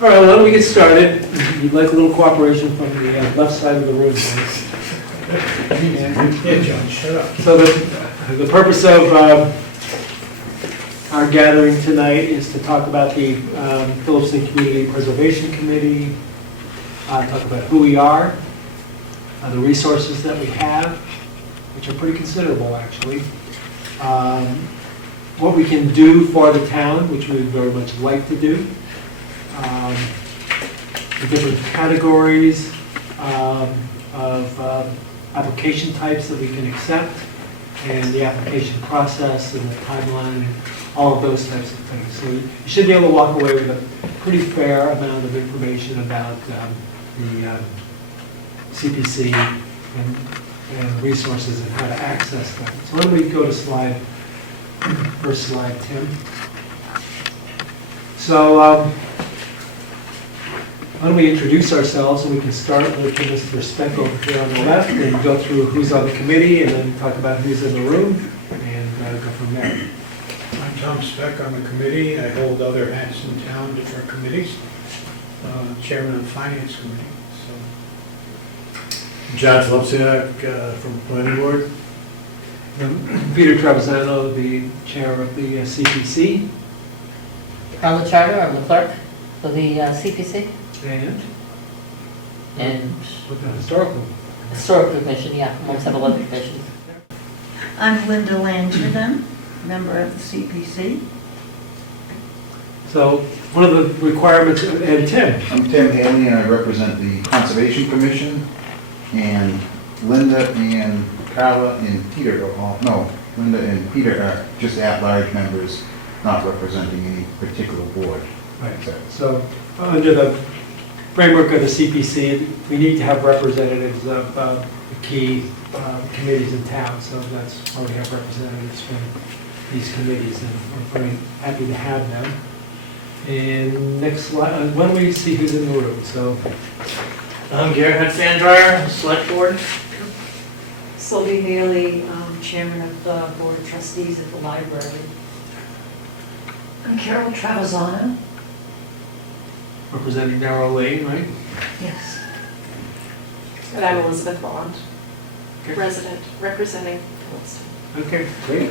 All right, well, why don't we get started? You'd like a little cooperation from the left side of the room, please. Yeah, John, shut up. So the purpose of our gathering tonight is to talk about the Phillipston Community Preservation Committee, talk about who we are, the resources that we have, which are pretty considerable, actually, what we can do for the town, which we would very much like to do, the different categories of application types that we can accept, and the application process and the timeline, and all of those types of things. So you should be able to walk away with a pretty fair amount of information about the CPC and resources and how to access them. So why don't we go to first slide, Tim. So why don't we introduce ourselves, and we can start with Mr. Speck over here on the left and go through who's on the committee and then talk about who's in the room and go from there. I'm Tom Speck on the committee. I hold other hats in town, different committees. Chairman of the Finance Committee. John Slupsiak from Planning Board. Peter Trevisano, the chair of the CPC. Carla Charter, I'm the clerk for the CPC And with the historical. Historical Commission, yeah, amongst several other commissions. I'm Linda Langevin, member of the CPC. So one of the requirements, and Tim. I'm Tim Haley, and I represent the Conservation Commission, and Linda and Carla and Peter are all, no, Linda and Peter are just at-large members, not representing any particular board. Right. So under the framework of the CPC, we need to have representatives of the key committees in town, so that's why we have representatives from these committees, and we're very happy to have them. And next slide, why don't we see who's in the room? So I'm Gerhard Fandreyer, Select Board. Sylvie Haley, Chairman of the Board of Trustees at the library. I'm Carol Travazano. representing Narrow Lane, right? Yes. And I'm Elizabeth Bond, Okay. resident, representing Phillipston. Okay, great.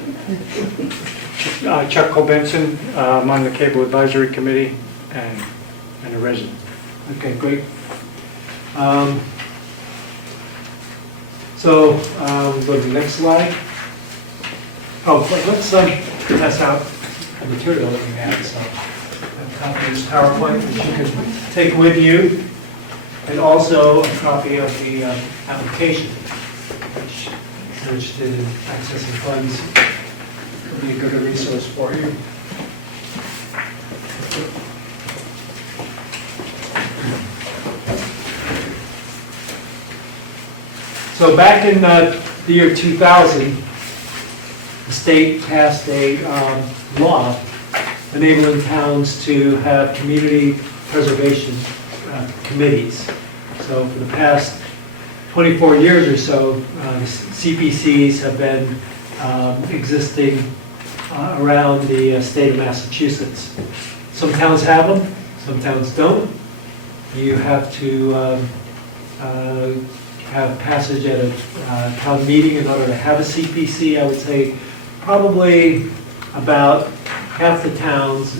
Chuck Colbenson, I'm on the Cable Advisory Committee and a resident. Okay, great. So we'll go to the next slide. Oh, let's pass out the material that we have. So a copy of this PowerPoint that you can take with you, and also a copy of the application, which if you're interested in accessing funds will be a good resource for you. So back in the year 2000, the state passed a law enabling towns to have community preservation committees. So for the past 24 years or so, CPCs have been existing around the state of Massachusetts. Some towns have them, some towns don't. You have to have passage at a town meeting in order to have a CPC. I would say probably about half the towns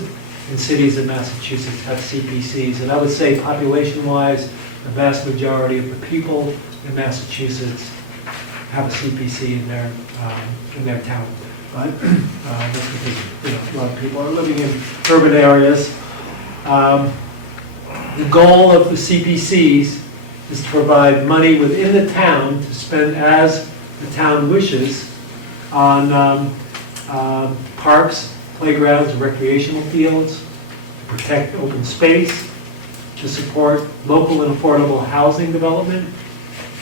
and cities in Massachusetts have CPCs. And I would say population-wise, the vast majority of the people in Massachusetts have a CPC in their town. But that's because a lot of people are living in urban areas. The goal of the CPCs is to provide money within the town to spend as the town wishes on parks, playgrounds, and recreational fields, to protect open space, to support local and affordable housing development,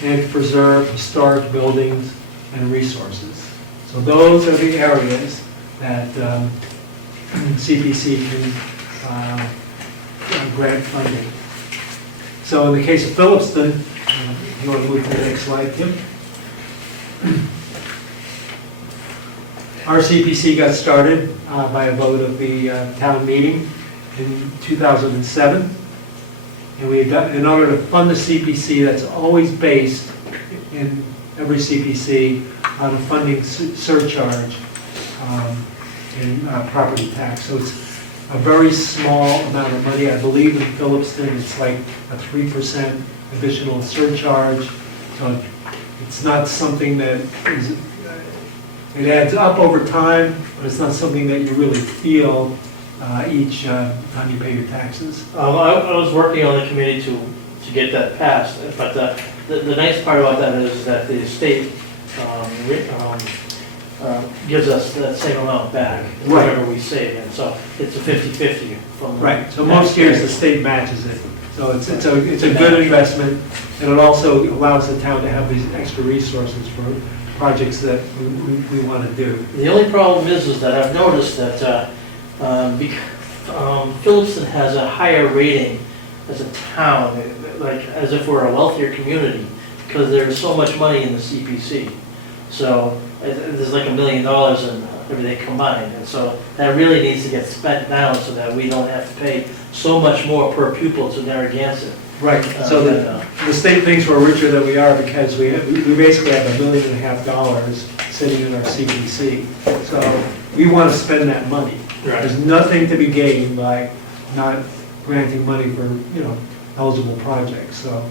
and to preserve historic buildings and resources. So those are the areas that CPC can grant funding. So in the case of Phillipston, you want to move to the next slide, Kim? Our CPC got started by a vote of the town meeting in 2007. And in order to fund the CPC, that's always based in every CPC on a funding surcharge in property tax. So it's a very small amount of money. I believe in Phillipston, it's like a 3% additional surcharge. So it's not something that is, it adds up over time, but it's not something that you really feel each time you pay your taxes. I was working on the committee to get that passed, but the nice part about that is that the state gives us that same amount back, Right. whatever we save, and so it's a 50-50 from. Right, so most years the state matches it. So it's a good investment, and it also allows the town to have these extra resources for projects that we want to do. The only problem is that I've noticed that Phillipston has a higher rating as a town, like as if we're a wealthier community, because there's so much money in the CPC. So there's like $1 million in everything combined, and so that really needs to get spent down so that we don't have to pay so much more per pupil to Narragansett. Right, so the state thinks we're richer than we are because we basically have $1.5 million sitting in our CPC. So we want to spend that money. There's nothing to be gained by not granting money for, eligible projects, so.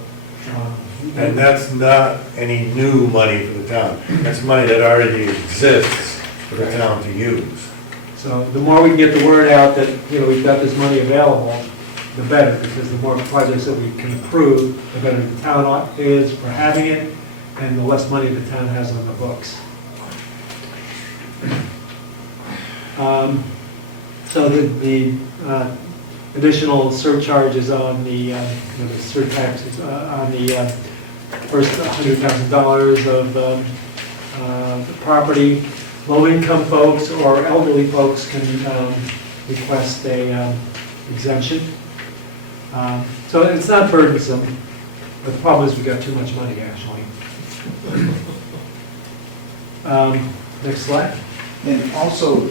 And that's not any new money for the town. That's money that already exists for the town to use. So the more we can get the word out that, we've got this money available, the better, because the more projects that we can approve, the better the town is for having it, and the less money the town has on the books. So the additional surcharges on the surtaxes on the first $100,000 of property. Low-income folks or elderly folks can request a exemption. So it's not burdensome. The problem is we've got too much money, actually. Next slide. And also,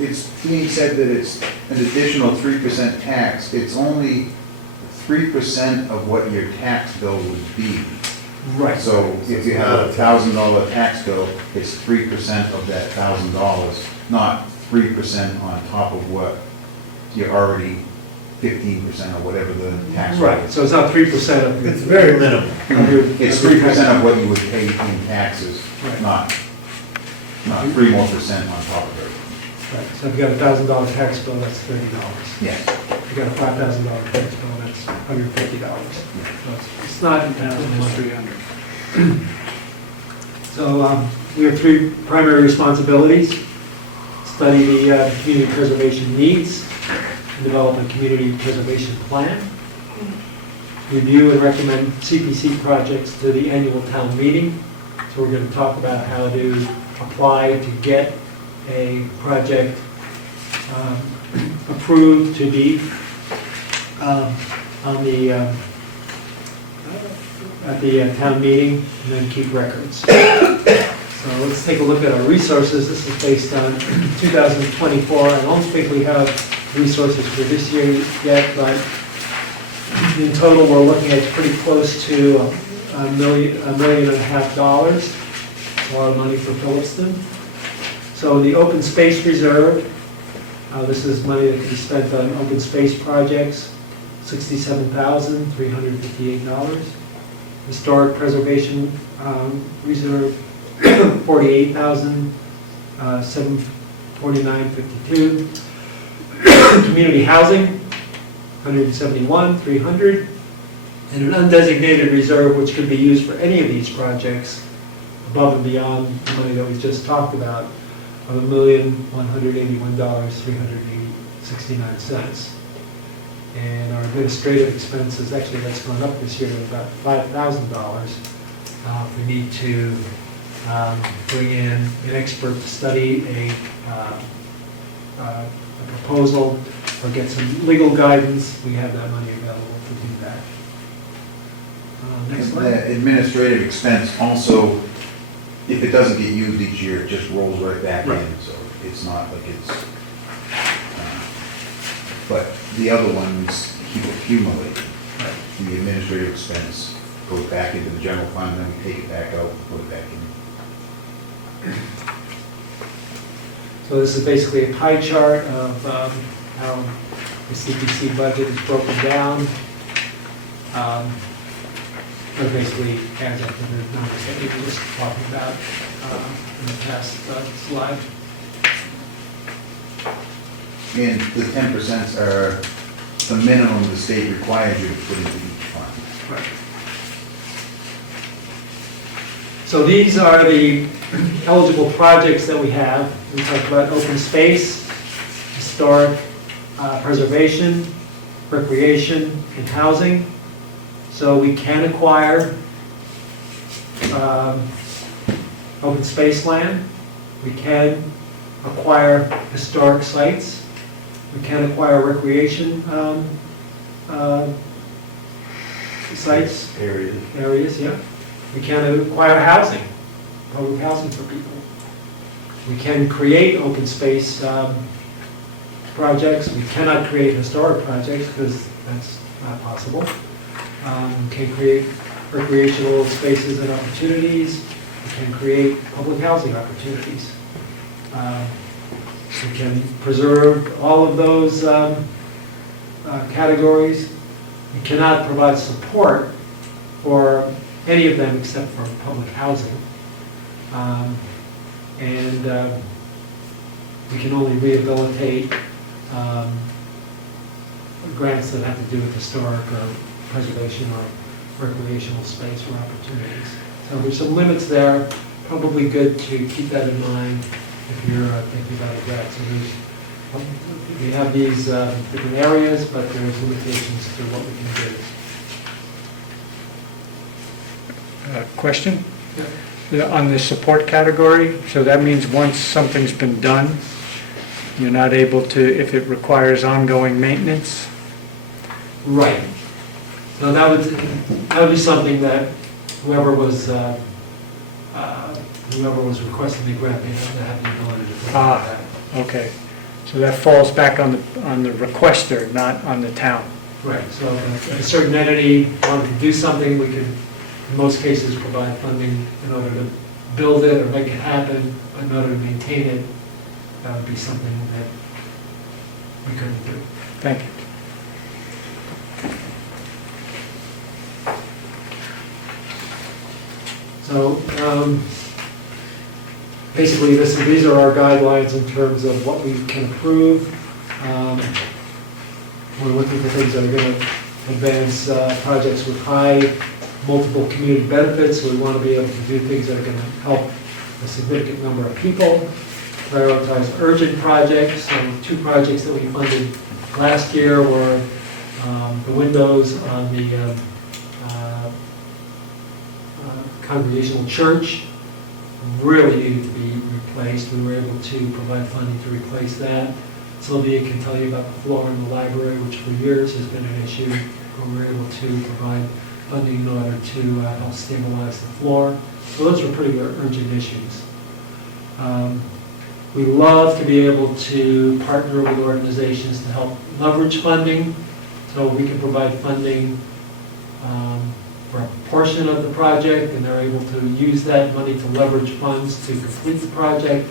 it's being said that it's an additional 3% tax. It's only 3% of what your tax bill would be. Right. So if you have a $1,000 tax bill, it's 3% of that $1,000, not 3% on top of what you're already 15% or whatever the tax rate Right, is. so it's not 3% of. It's very minimal. It's 3% of what you would pay in taxes, Right. not 3% more on top of it. Right, so if you got a $1,000 tax bill, that's $30. Yes. If you got a $5,000 tax bill, that's $150. So it's not much. So we have three primary responsibilities: study the community preservation needs, and develop a community preservation plan, review and recommend CPC projects to the annual town meeting. So we're going to talk about how to apply to get a project approved to be on the at the town meeting, and then keep records. So let's take a look at our resources. This is based on 2024. I don't think we have resources for this year yet, but in total, we're looking at pretty close to $1.5 million. It's a lot of money for Phillipston. So the open space reserve, this is money that can be spent on open space projects, $67,358. Historic preservation reserve, $48,749.52. Community housing, $171,300. And an undesignated reserve, which could be used for any of these projects, above and beyond the money that we just talked about, of $1,181,369. And our administrative expenses, actually that's gone up this year to about $5,000. We need to bring in an expert to study a proposal or get some legal guidance. We have that money available to do that. Next slide. The administrative expense also, if it doesn't get used each year, it just rolls right back Right. in, so it's not like it's, but the other ones keep accumulating. the administrative expense goes back into the general fund, then we take it back out, and put it back in. So this is basically a pie chart of how the CPC budget is broken down. It basically adds up to the numbers that we were just talking about in the past slide. And the 10% are the minimum the state requires you to put into each fund. So these are the eligible projects that we have. We talked about open space, historic preservation, recreation, and housing. So we can acquire open space land. We can acquire historic sites. We can acquire recreation sites, areas, yeah. We can acquire housing, public housing for people. We can create open space projects. We cannot create historic projects because that's not possible. We can create recreational spaces and opportunities. We can create public housing opportunities. We can preserve all of those categories. We cannot provide support for any of them except for public housing. And we can only rehabilitate grants that have to do with historic or preservation or recreational space or opportunities. So there's some limits there, probably good to keep that in mind if you're thinking about a grant. So we have these different areas, but there's limitations to what we can do. Question? On the support category, so that means once something's been done, you're not able to, if it requires ongoing maintenance? Right. So that would be something that whoever was requesting the grant, they have the ability to provide that. Okay, so that falls back on the requester, not on the town. Right, so if a certain entity wanted to do something, we could, in most cases, provide funding in order to build it or make it happen, but in order to maintain it, that would be something that we couldn't do. Thank you. So, basically, these are our guidelines in terms of what we can approve. We're looking for things that are going to advance projects with high multiple community benefits. We want to be able to do things that are going to help a significant number of people. Prioritize urgent projects. So 2 projects that we funded last year were the windows on the Congregational Church. Really needed to be replaced. We were able to provide funding to replace that. Sylvia can tell you about the floor in the library, which for years has been an issue. We were able to provide funding in order to help stabilize the floor. So those are pretty urgent issues. We love to be able to partner with organizations to help leverage funding. So we can provide funding for a portion of the project, and they're able to use that money to leverage funds to complete the project.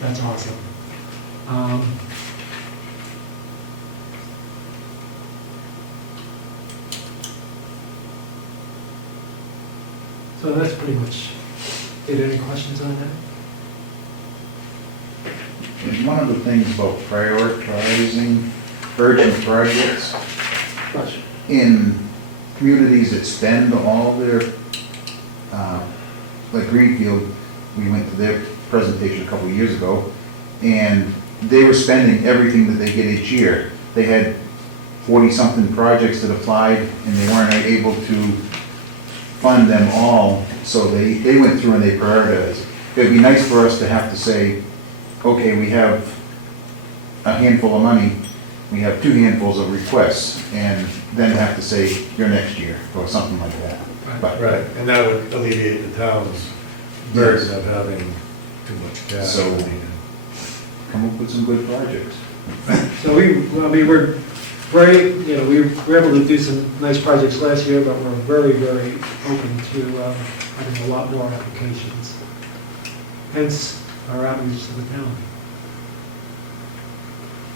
That's awesome. So that's pretty much it. Any questions on that? And one of the things about prioritizing urgent projects Question. in communities that spend all their, like Greenfield, we went to their presentation a couple of years ago, and they were spending everything that they get each year. They had 40-something projects that applied, and they weren't able to fund them all, so they went through and they prioritized. It'd be nice for us to have to say, okay, we have a handful of money, we have 2 handfuls of requests, and then have to say, you're next year, or something like that. But- Right, and that would alleviate the town's burden of having too much cash. So- Come up with some good projects. So we're we were able to do some nice projects last year, but we're very, very open to having a lot more applications. Hence, our outreach to the town.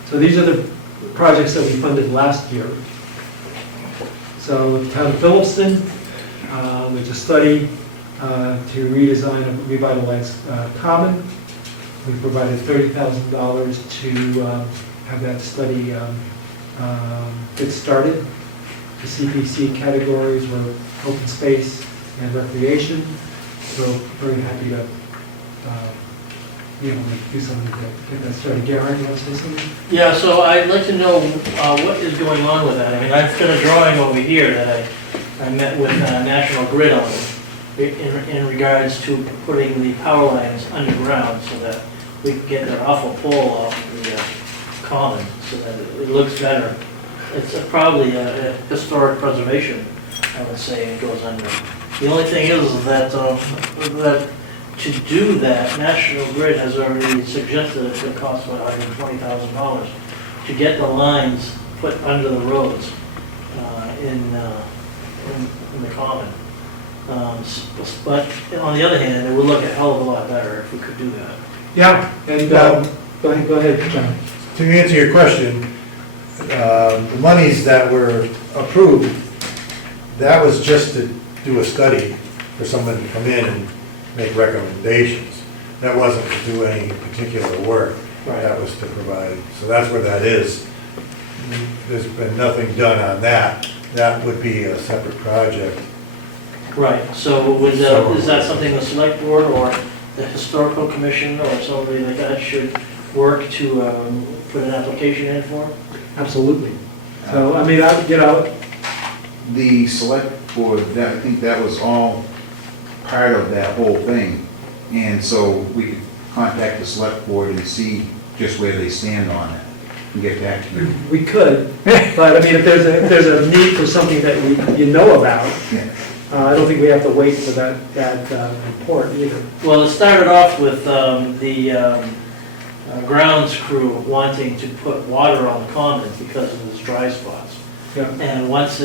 So these are the projects that we funded last year. So the town of Phillipston, there's a study to redesign and revitalize Common. We provided $30,000 to have that study get started. The CPC categories were open space and recreation. So very happy to be able to do something to get that started. Garen, you want to say something? Yeah, so I'd like to know what is going on with that. I mean, I've got a drawing over here that I met with National Grid on in regards to putting the power lines underground so that we can get that awful pole off the common so that it looks better. It's probably a historic preservation, I would say, it goes under. The only thing is that, that to do that, National Grid has already suggested it's going to cost about $120,000 to get the lines put under the roads in the common. But on the other hand, it would look a hell of a lot better if we could do that. Yeah, and go ahead, John. To answer your question, the monies that were approved, that was just to do a study for someone to come in and make recommendations. That wasn't to do any particular work. Right. That was to provide, so that's where that is. There's been nothing done on that. That would be a separate project. Right, so would, is that something the select board or the historical commission or somebody like that should work to put an application in for? Absolutely. So, I mean, The select board, I think that was all part of that whole thing. And so we could contact the select board and see just where they stand on it and get back to you. we could, but I mean, if there's a need for something that you know about, Yeah. I don't think we have to wait for that report either. Well, it started off with the grounds crew wanting to put water on the common because of those dry spots. Yeah. And once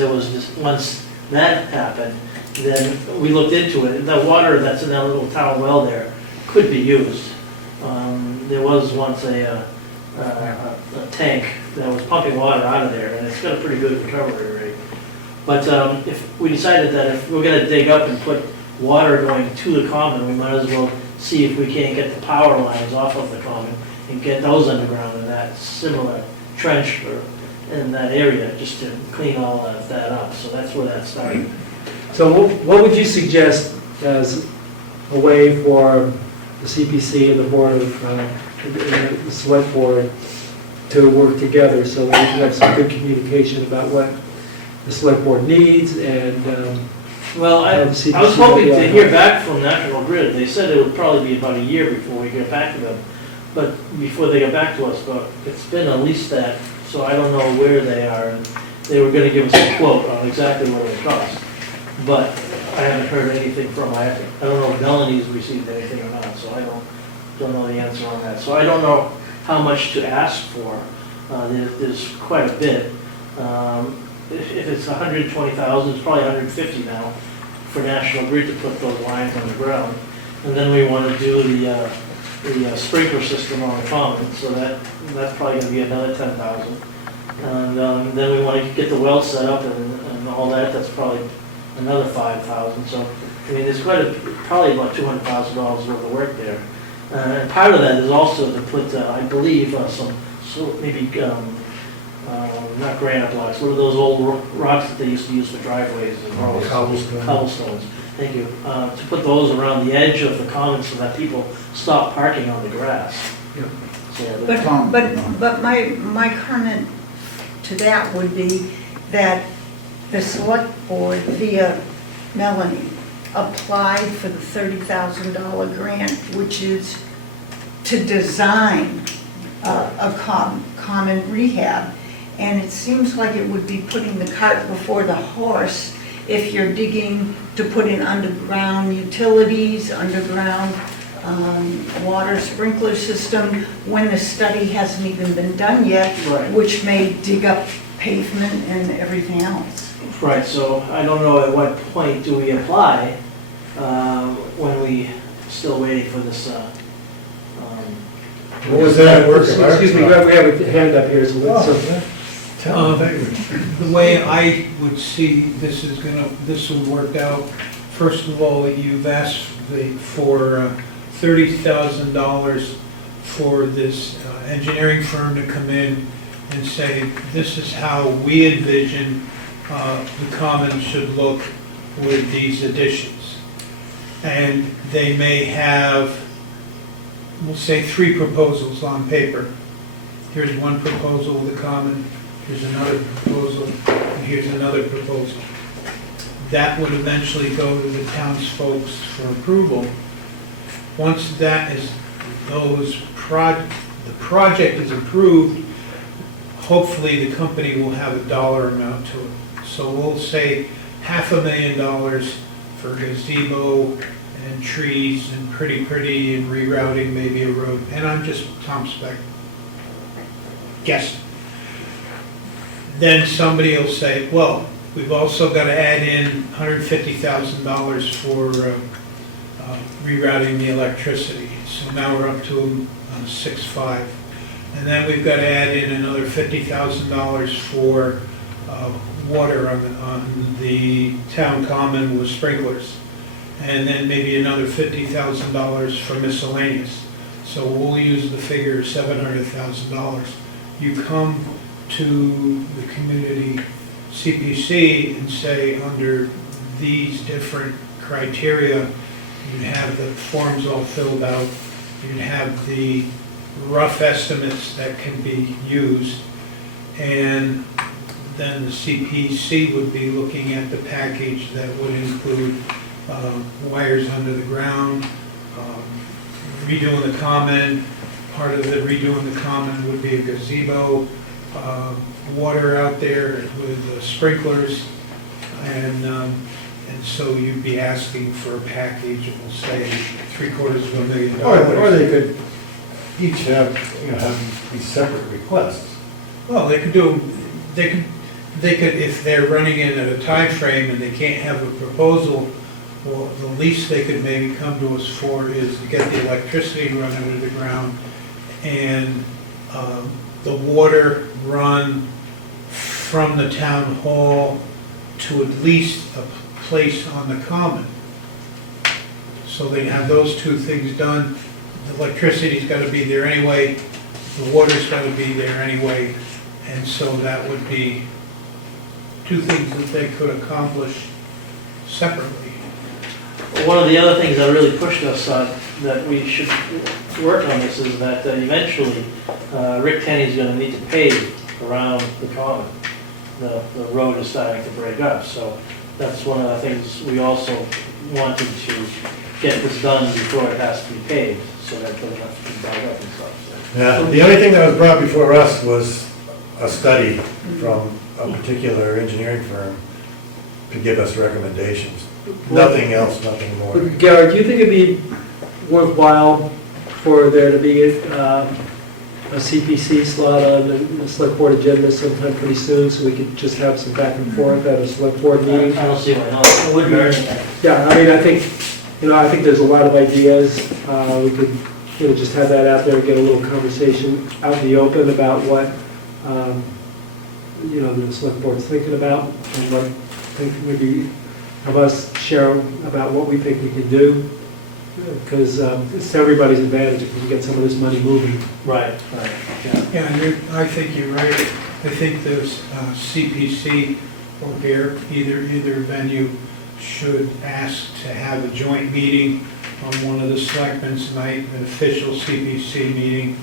that happened, then we looked into it. The water that's in that little town well there could be used. There was once a tank that was pumping water out of there, and it's got a pretty good recovery rate. But if we decided that if we're gonna dig up and put water going to the common, we might as well see if we can't get the power lines off of the common and get those underground in that similar trench or in that area, just to clean all that up. So that's where that started. So what would you suggest as a way for the CPC and the board of, the select board to work together so that we can have some good communication about what the select board needs and, Well, I was hoping to hear back from National Grid. They said it would probably be about a year before we get back to them, but before they get back to us, but it's been at least that, so I don't know where they are. And they were gonna give us a quote on exactly what it would cost, but I haven't heard anything from, I don't know if Melanie's received anything or not, so I don't know the answer on that. So I don't know how much to ask for. There's quite a bit. If it's 120,000, it's probably 150 now for National Grid to put those lines on the ground. And then we want to do the sprinkler system on the common, so that's probably going to be another 10,000. And then we want to get the well set up and all that, that's probably another 5,000. So, I mean, there's probably about $200,000 worth of work there. And part of that is also to put, I believe, maybe not granite blocks, what are those old rocks that they used to use for driveways and roads? Cobblestones, thank you. To put those around the edge of the common so that people stop parking on the grass. Yeah. So But my comment to that would be that the select board via Melanie applied for the $30,000 grant, which is to design a common rehab. And it seems like it would be putting the cart before the horse if you're digging to put in underground utilities, underground water sprinkler system, when the study hasn't even been done yet, Right. which may dig up pavement and everything else. Right, so I don't know at what point do we apply, when we still waiting for this, What was that work? Excuse me, we have a hand up here, so let's, Tell them, David. The way I would see this will work out, first of all, you've asked for $30,000 for this engineering firm to come in and say, this is how we envision the common should look with these additions. And they may have, we'll say, 3 proposals on paper. Here's one proposal of the common, here's another proposal, and here's another proposal. That would eventually go to the townsfolk for approval. Once that is, the project is approved, hopefully the company will have a dollar amount to it. So we'll say $500,000 for gazebo and trees and pretty and rerouting maybe a road. And I'm just Tom Speck guessing. Then somebody will say, well, we've also got to add in $150,000 for rerouting the electricity. So now we're up to 6.5. And then we've got to add in another $50,000 for water on the town common with sprinklers. And then maybe another $50,000 for miscellaneous. So we'll use the figure $700,000. You come to the community CPC and say, under these different criteria, you'd have the forms all filled out, you'd have the rough estimates that can be used, and then the CPC would be looking at the package that would include wires under the ground, redoing the common. Part of the redoing the common would be a gazebo, water out there with sprinklers, and so you'd be asking for a package of, we'll say, $750,000. Or they could each have, have these separate requests. Well, they could if they're running in at a time frame and they can't have a proposal, well, the least they could maybe come to us for is to get the electricity run under the ground and the water run from the town hall to at least a place on the common. So they have those 2 things done. The electricity's got to be there anyway, the water's got to be there anyway, and so that would be 2 things that they could accomplish separately. one of the other things that really pushed us on, that we should work on this is that eventually Rick Tenney's gonna need to pave around the common. The road is starting to break up, so that's one of the things we also wanted to get this done before it has to be paved, so that it doesn't have to be dug up and stuff. Yeah, the only thing that was brought before us was a study from a particular engineering firm to give us recommendations. Nothing else, nothing more. But Garrett, do you think it'd be worthwhile for there to be a CPC slot on the select board agenda sometime pretty soon, so we could just have some back and forth at a select board meeting? I don't see why not, it wouldn't hurt anything. Yeah, I mean, I think there's a lot of ideas. We could, just have that out there and get a little conversation out in the open about what, the select board's thinking about, and what, maybe have us share about what we think we can do, because it's to everybody's advantage if we can get some of this money moving. Right, yeah. Yeah, and I think you're right. I think the CPC or GARE, either venue, should ask to have a joint meeting on one of the selectmen's night, an official CPC meeting,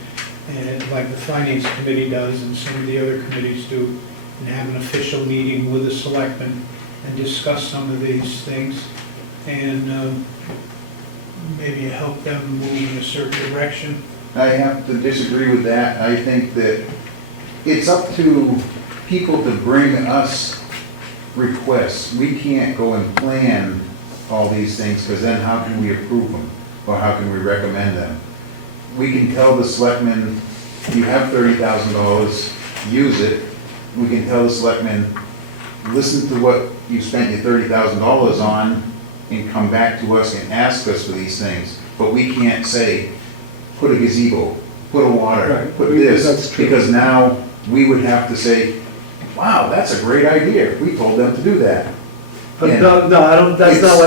and like the finance committee does and some of the other committees do, and have an official meeting with the selectmen and discuss some of these things, and maybe help them move in a certain direction. I have to disagree with that. I think that it's up to people to bring us requests. We can't go and plan all these things, because then how can we approve them? Or how can we recommend them? We can tell the selectmen, you have $30,000, use it. we can tell the selectmen, listen to what you spent your $30,000 on and come back to us and ask us for these things. But we can't say, put a gazebo, put a water, Right. put That's this, true. because now we would have to say, wow, that's a great idea, we told them to do that. But Yeah. no, I don't, that's not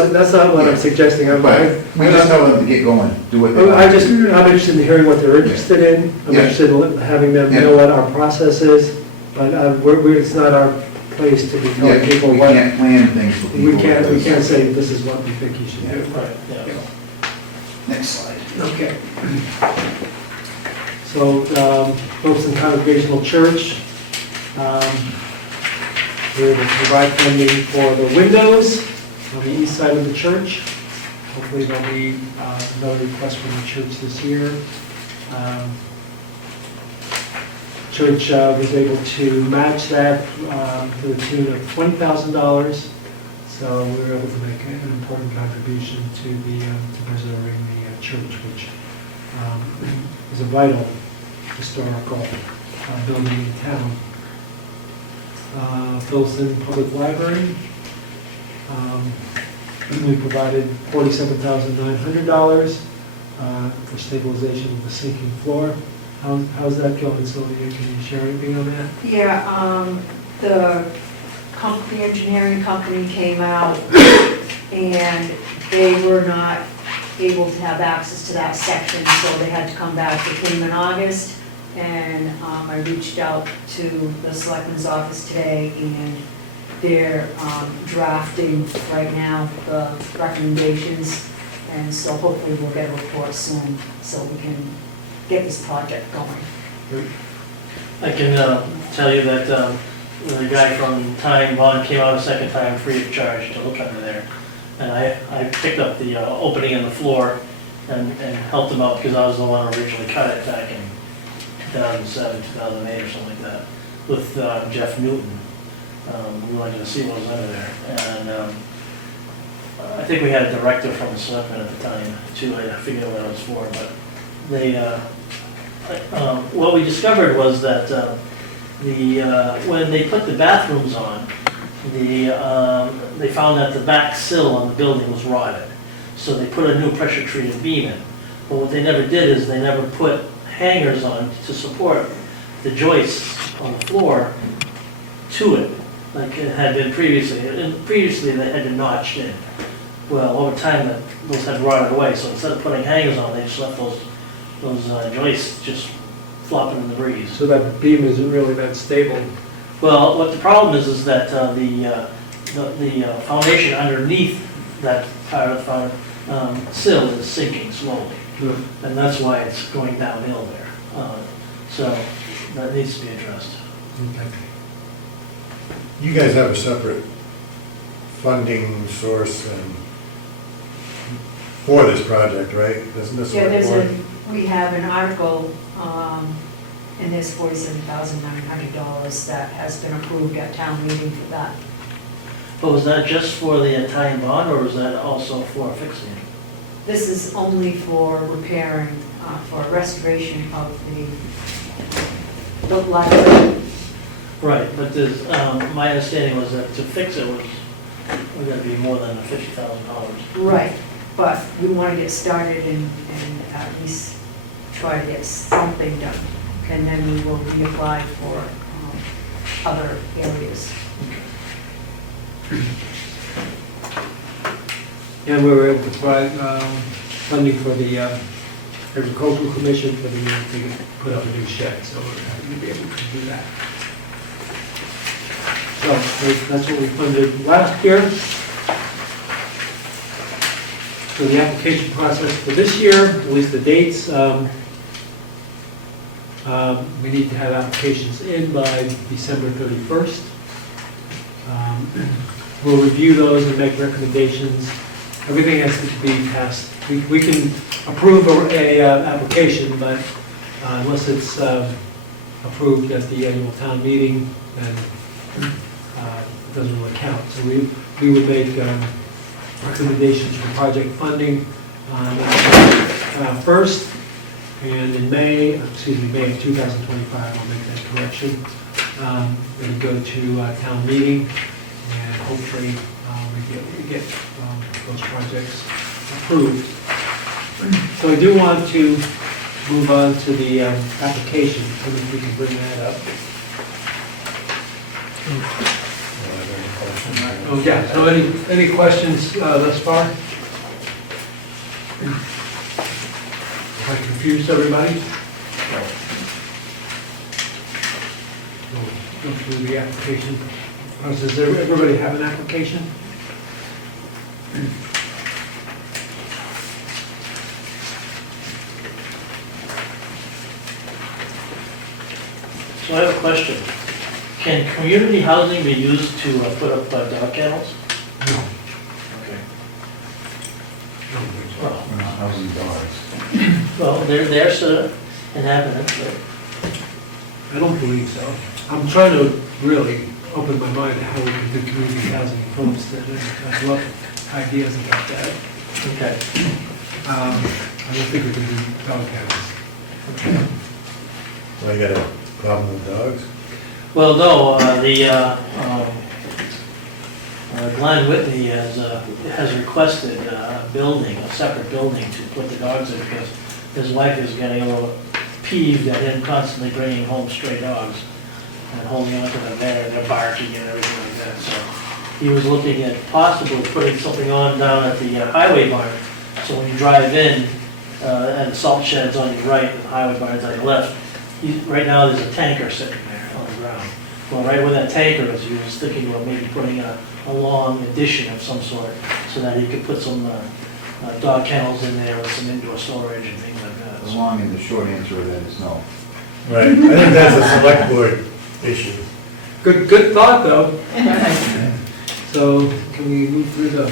what I'm Yeah. suggesting. But we just tell them to get going, do what they want. I'm interested in hearing what they're interested in. I'm Yeah. interested in having them Yeah. know what our process is, but it's not our place to be Yeah, telling people we what. can't plan things for people. We can't say this is what we think you should do. Right, yeah. Next slide. Okay. So, Wilson Congregational Church, we're to provide funding for the windows on the east side of the church. Hopefully there'll be another request from the church this year. Church was able to match that to the tune of $20,000. So we were able to make an important contribution to preserving the church, which is a vital historical building in town. Phillipston Public Library, we provided $47,900 for stabilization of the sinking floor. How's that going, Sylvia? Can you share anything on that? Yeah, the engineering company came out and they were not able to have access to that section, so they had to come back. They came in August, and I reached out to the selectman's office today, and they're drafting right now the recommendations, and so hopefully we'll get a report soon, so we can get this project going. I can tell you that the guy from Time Bond came out a second time free of charge to look under there. And I picked up the opening in the floor and helped him out because I was the one who originally cut it back in 2007, 2008 or something like that with Jeff Newton. We wanted to see what was under there. And I think we had a director from the selectmen at the time too. I forget what it was for, but they, what we discovered was that when they put the bathrooms on, they found that the back sill on the building was rotted. So they put a new pressure treated beam in. But what they never did is they never put hangers on to support the joists on the floor to it, like it had been previously. And previously they had been notched in. Well, over time those had rotted away, so instead of putting hangers on, they just left those joists just flopping in the breeze. So that beam isn't really that stable. Well, what the problem is that the foundation underneath that part of the sill is sinking slowly, and that's why it's going downhill there. So that needs to be addressed. Okay. You guys have a separate funding source and for this project, right? Doesn't this Yeah, work? we have an article, and there's $47,900 that has been approved at town meeting for that. But was that just for the Italian bond, or was that also for fixing it? This is only for repairing, for restoration of the library. Right, but there's, my understanding was that to fix it was going to be more than $50,000. Right, but we want to get started and at least try to get something done. And then we will reapply for other areas. And we were able to provide funding for the agricultural commission for to put up a new shed, so we're happy to be able to do that. So that's what we funded last year. So the application process for this year, at least the dates, we need to have applications in by December 31st. We'll review those and make recommendations. Everything has to be passed. We can approve a application, but unless it's approved at the annual town meeting, then it doesn't really count. So we would make recommendations for project funding first, and in May of 2025, I'll make that correction. It'll go to town meeting, and hopefully we get those projects approved. So I do want to move on to the application, so if we can bring that up. Oh, yeah, so any questions thus far? Have I confused everybody? Go through the application. Does everybody have an application? So I have a question. Can community housing be used to put up dog kennels? No. Okay. Well, We're not housing dogs. Well, they're there, so inhabitants, but I don't believe so. I'm trying to really open my mind to how we can do community housing in Homestead, and I'd love ideas about that. okay. I don't think we can do dog kennels. So I got a problem with dogs? Well, no, Glenn Whitney has requested a building, a separate building to put the dogs in because his wife is getting a little peeved at him constantly bringing home stray dogs and holding on to them there, and they're barking and everything like that, so he was looking at possibly putting something on down at the highway barn, so when you drive in, and the salt shed's on your right, and the highway barn's on your left, right now there's a tanker sitting there on the ground. Well, right where that tanker is, he was thinking about maybe putting a long addition of some sort, so that he could put some dog kennels in there with some indoor storage and things like that. The long and the short answer of that is no. Right, I think that's a select board issue. Good thought, though. So can we move through the,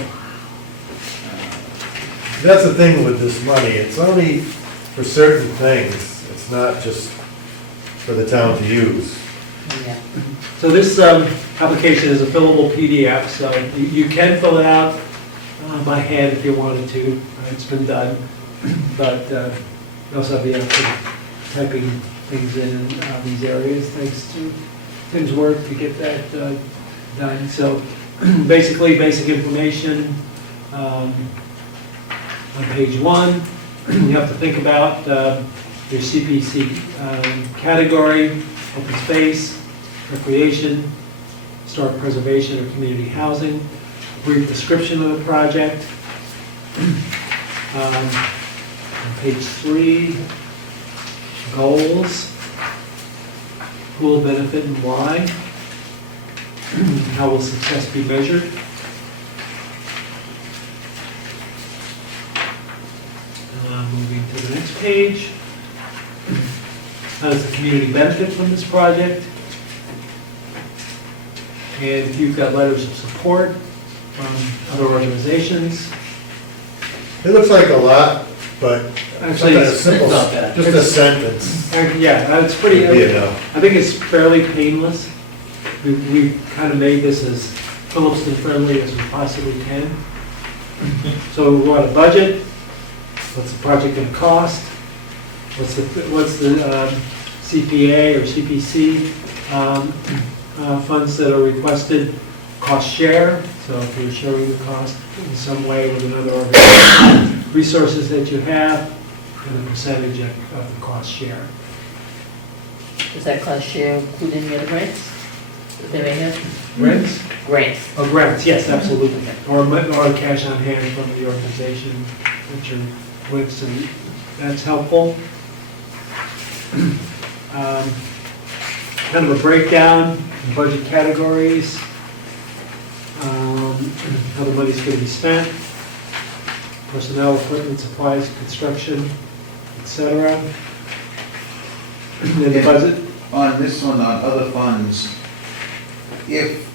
That's the thing with this money, it's only for certain things, it's not just for the town to use. Yeah. so this application is a fillable PDF, so you can fill it out by hand if you wanted to. It's been done, but you also have the option of typing things in these areas, thanks to Tim's work to get that done. So basically, basic information on page 1. You have to think about your CPC category, open space, recreation, historic preservation or community housing, brief description of the project. On page 3, goals, who will benefit and why, how will success be measured. Moving to the next page. How does the community benefit from this project? And if you've got letters of support from other organizations. It looks like a lot, but Actually, sometimes it's simple, not bad. just a sentence Yeah, it's pretty, would be enough. I think it's fairly painless. We've kind of made this as Phillipston friendly as we possibly can. So we want a budget. What's the project going to cost? What's the CPA or CPC funds that are requested? Cost share, so if you're sharing the cost in some way with another organization, resources that you have, and the percentage of the cost share. Does that cost share include any other grants? That they may have? Grants? Grants. Oh, grants, yes, absolutely. Or cash on hand from the organization, which are with, and that's helpful. Kind of a breakdown in budget categories, how the money's going to be spent, personnel, equipment, supplies, construction, etc. And the budget, On this one, on other funds, if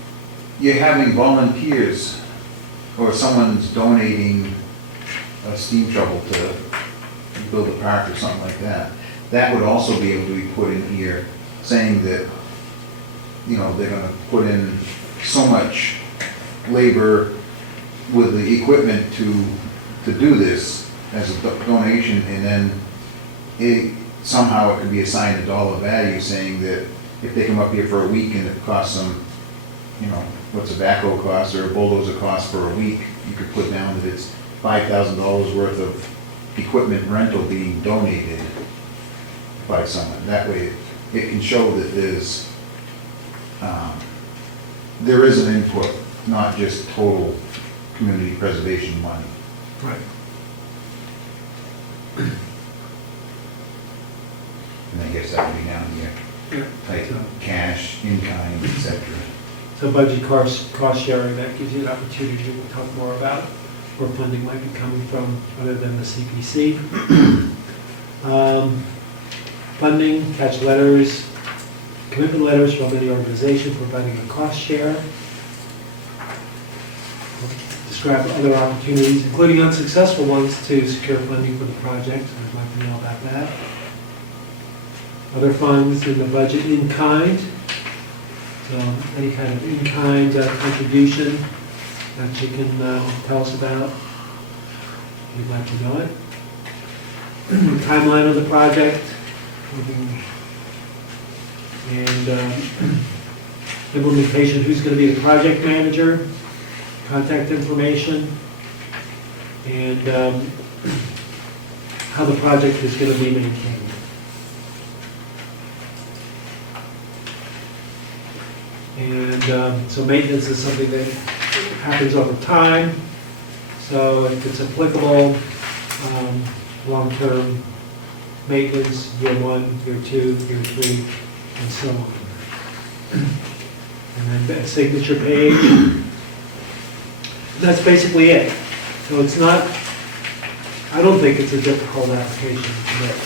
you're having volunteers or someone's donating a steam shovel to build a park or something like that, that would also be able to be put in here, saying that, you know, they're gonna put in so much labor with the equipment to do this as a donation, and then somehow it could be assigned a dollar value, saying that if they come up here for a week and it costs them, you know, what's a backhoe cost or a bulldozer cost for a week, you could put down that it's $5,000 worth of equipment rental being donated by someone. That way, it can show that there is an input, not just total community preservation money. Right. And I guess that would be down here, Yeah. like cash, in kind, et cetera. So budget cost sharing, that gives you an opportunity to talk more about where funding might be coming from other than the CPC. Funding, catch letters, commitment letters from any organization providing a cost share. Describe other opportunities, including unsuccessful ones, to secure funding for the project. I'd like to know about that. Other funds in the budget in kind. So any kind of in-kind contribution that you can tell us about. We'd like to know it. Timeline of the project. And implementation, who's going to be the project manager, contact information, and how the project is going to be maintained. And so maintenance is something that happens over time. So if it's applicable, long-term maintenance, year 1, year 2, year 3, and so on. And then a signature page. That's basically it. So it's not, I don't think it's a difficult application to make.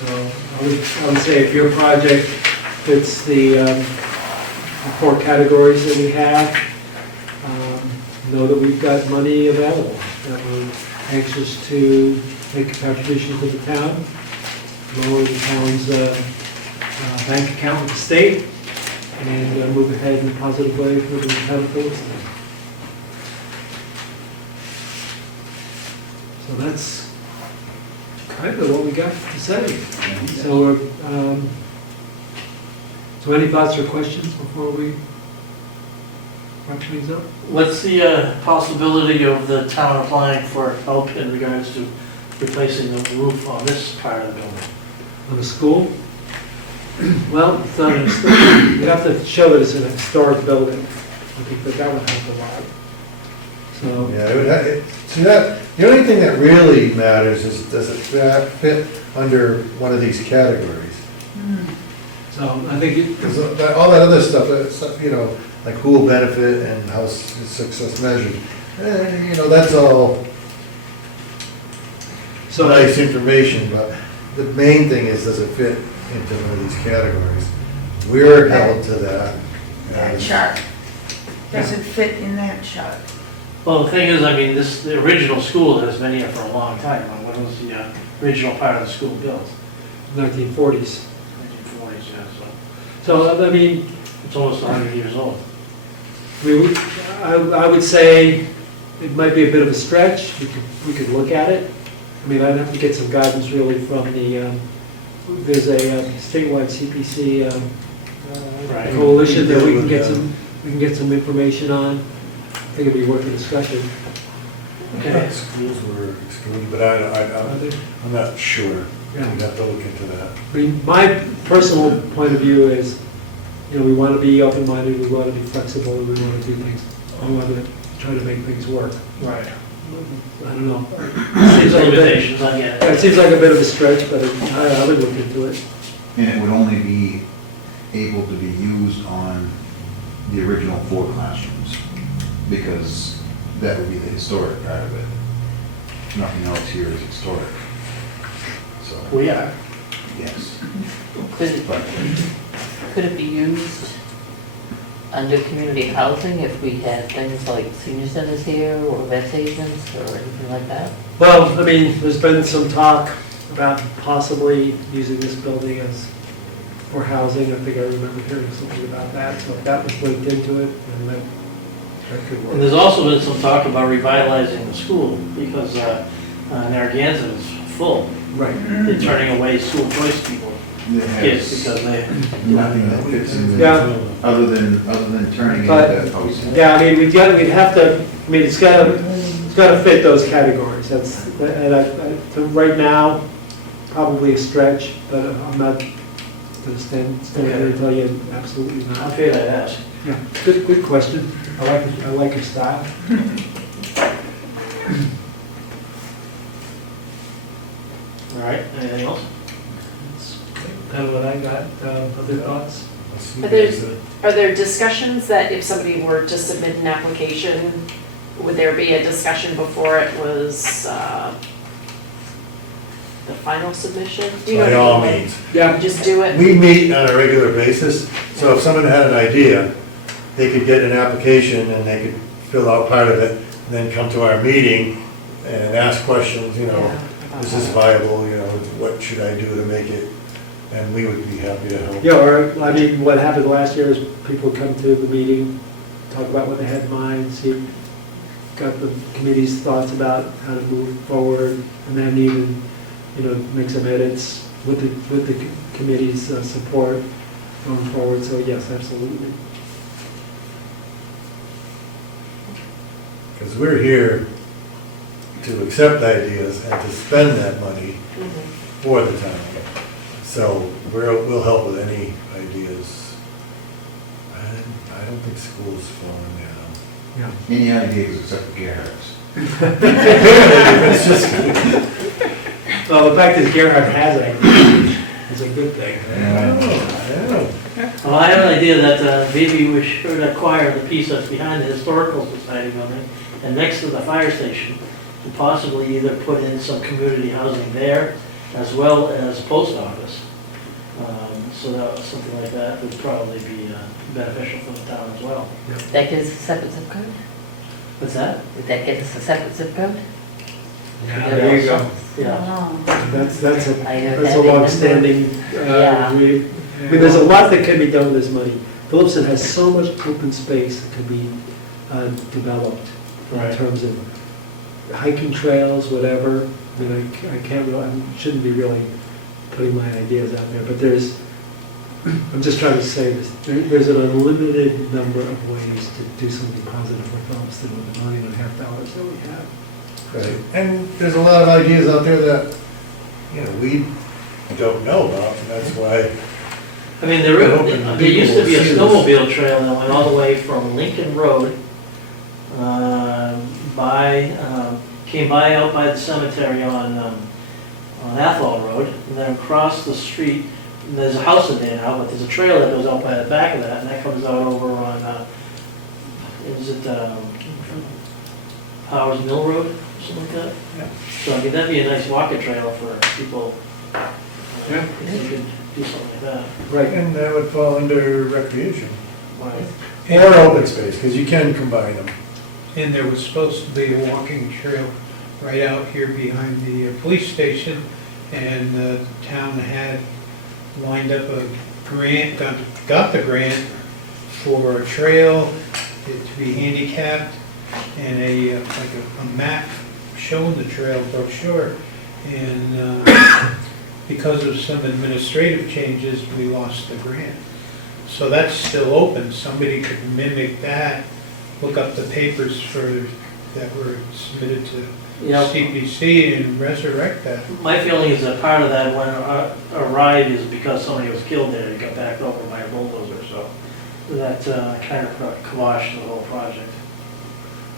So I would say if your project fits the 4 categories that we have, know that we've got money available, that we're anxious to make a contribution to the town, lower the town's bank account with the state, and move ahead in a positive way for the town of Phillipston. So that's kind of what we got to say. So, so any thoughts or questions before we wrap things up? What's the possibility of the town applying for help in regards to replacing the roof on this part of the building? On the school? Well, it's not you have to show that it's an historic building. I think that would help a lot. So, Yeah, see that, the only thing that really matters is, does it fit under one of these categories? so I think Because all that other stuff, you know, like who will benefit and how is success measured, you know, that's all so. nice information, but the main thing is, does it fit into one of these categories? We're held to that. That chart. Does it fit in that chart? Well, the thing is, I mean, the original school has been here for a long time. When was the original part of the school built? 1940s. 1940s, yeah, So, I mean, it's almost 100 years old. I would say it might be a bit of a stretch. We could look at it. I mean, I'd have to get some guidance really from the, there's a statewide CPC Right. coalition that we can get some information on. I think it'd be worth a discussion. I thought schools were excluded, but I'm not sure. Yeah. We'd have to look into that. I mean, my personal point of view is, you know, we want to be open-minded, we want to be flexible, we want to do things, we want to try to make things work. Right. I don't know. There's limitations, I get It it. seems like a bit of a stretch, but I would look into it. And it would only be able to be used on the original 4 classrooms, because that would be the historic part of it. Nothing else here is historic. So, We are. yes. Could, could it be used under community housing if we had things like senior centers here or vet agents or anything like that? Well, I mean, there's been some talk about possibly using this building as, for housing. I think I remember hearing something about that, so if that was linked into it, then that could And work. there's also been some talk about revitalizing the school, because Narragansett is full. Right. They're turning away school choice people It kids has because they, nothing that fits in Yeah. there, other than turning it But- into housing. Yeah, I mean, we'd have to, I mean, it's gotta fit those categories, that's, and right now, probably a stretch, but I'm not gonna stand here and tell you absolutely I not. figured I'd ask. Yeah, good question, I like your style. All right, anything else? That's kind of what I got, other thoughts? Are there discussions that if somebody were to submit an application, would there be a discussion before it was the final submission? Do you know By what I all mean? means. Yeah, Just do it? We meet on a regular basis, so if someone had an idea, they could get an application and they could fill out part of it, and then come to our meeting and ask questions, you know, Yeah. is this viable, you know, what should I do to make it? And we would be happy to help. yeah, or, I mean, what happened last year is people come to the meeting, talk about what they had in mind, see, got the committee's thoughts about how to move forward, and then even, you know, make some edits with the committee's support going forward, so yes, absolutely. Because we're here to accept ideas and to spend that money Mhm. for the town. So we'll help with any ideas. I don't think school's falling down. Yeah. Any ideas except for Gerhardt's? It's just, Well, the fact is Gerhard has it, is a good thing. yeah. Well, I have an idea that maybe we should acquire the piece that's behind the Historical Society building and next to the fire station, and possibly either put in some community housing there as well as a post office. So that, something like that would probably be beneficial for the town as well. That gives us a separate zip code? What's that? Would that give us a separate zip code? Yeah, there you go. Yeah. That's a, I know that's that a they- long-standing, Yeah. I mean, there's a lot that can be done with this money. Phillipston has so much open space that can be developed in Right. terms of hiking trails, whatever. I mean, I can't really, I shouldn't be really putting my ideas out there, but there's, I'm just trying to say this, there's an unlimited number of ways to do something positive for Phillipston with the $1.5 million that we have. Right. And there's a lot of ideas out there that, you know, we don't know about, and that's why, I mean, there used to be a snowmobile trail that went all the way from Lincoln Road, came by out by the cemetery on Athol Road, and then across the street, and there's a house in there now, but there's a trail that goes out by the back of that, and that comes out over on, is it Powers Mill Road, or something like that? Yeah. So, I mean, that'd be a nice walking trail for people. Yeah. If you could do something like that. Right. and that would fall under recreation. Right. Or open space, because you can combine them. And there was supposed to be a walking trail right out here behind the police station, and the town had lined up a grant, got the grant for a trail to be handicapped, and like a map showing the trail brochure. And because of some administrative changes, we lost the grant. So that's still open, somebody could mimic that, look up the papers that were submitted to Yeah. CPC and resurrect that. My feeling is that part of that when a ride is because somebody was killed there, it got backed over by a bulldozer, so that kind of quashed the whole project.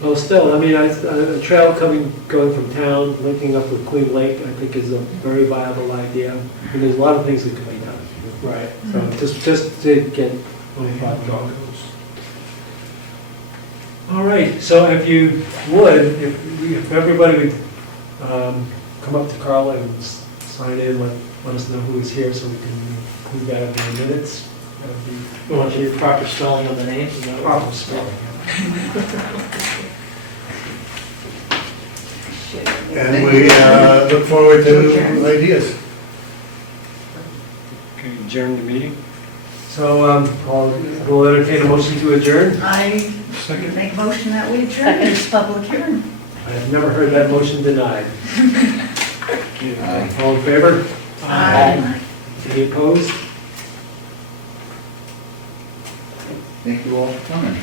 Well, still, I mean, a trail going from town, linking up with Queen Lake, I think is a very viable idea. And there's a lot of things that could be done. Right. So just to get a little thought going. All right, so if you would, if everybody would come up to Carla and sign in, let us know who is here so we can include that in the minutes. That would be You want the proper spelling of the names? Is that what- proper spelling. And we look forward to ideas. Okay, adjourn the meeting? So we'll entertain a motion to adjourn. I make a motion that we adjourn this public hearing. I have never heard that motion denied. Aye. All in favor? Aye. Any opposed? Thank you all for coming.